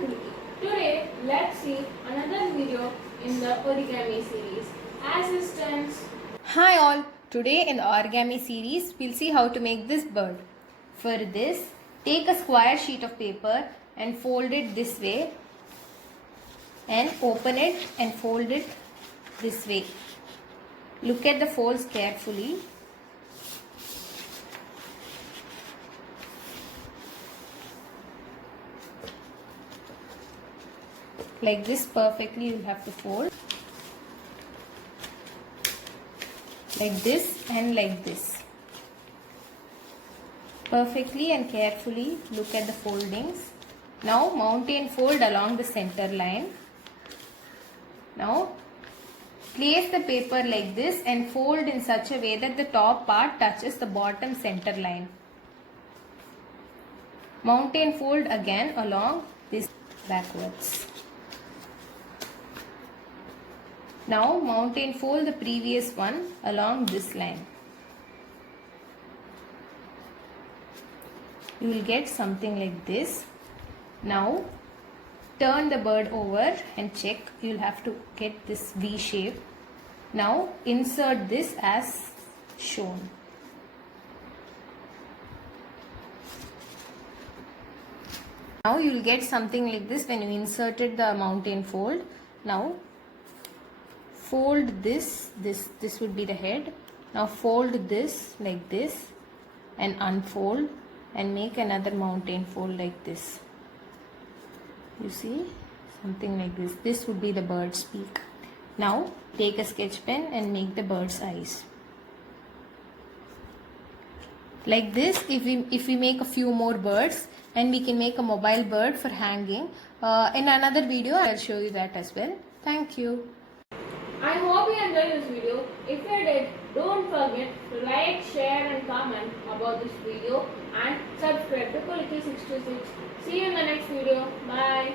I'm Kulki. Today, let's see another video in the origami series. Assistance. Hi all, today in the origami series, we'll see how to make this bird. For this, take a square sheet of paper and fold it this way and open it and fold it this way. Look at the folds carefully. Like this perfectly you'll have to fold. Like this and like this. Perfectly and carefully look at the foldings. Now mount and fold along the center line. Now place the paper like this and fold in such a way that the top part touches the bottom center line. Mount and fold again along this backwards. Now mount and fold the previous one along this line. You will get something like this. Now turn the bird over and check. You will have to get this V shape. Now insert this as shown. Now you will get something like this when you inserted the mount and fold. Now fold this would be the head. Now fold this like this and unfold and make another mount and fold like this. You see, something like this. This would be the bird's beak. Now take a sketch pen and make the bird's eyes. Like this, if we make a few more birds, and we can make a mobile bird for hanging. In another video, I'll show you that as well. Thank you. I hope you enjoyed this video. If you did, don't forget to like, share and comment about this video and subscribe to Kulki626. See you in the next video. Bye.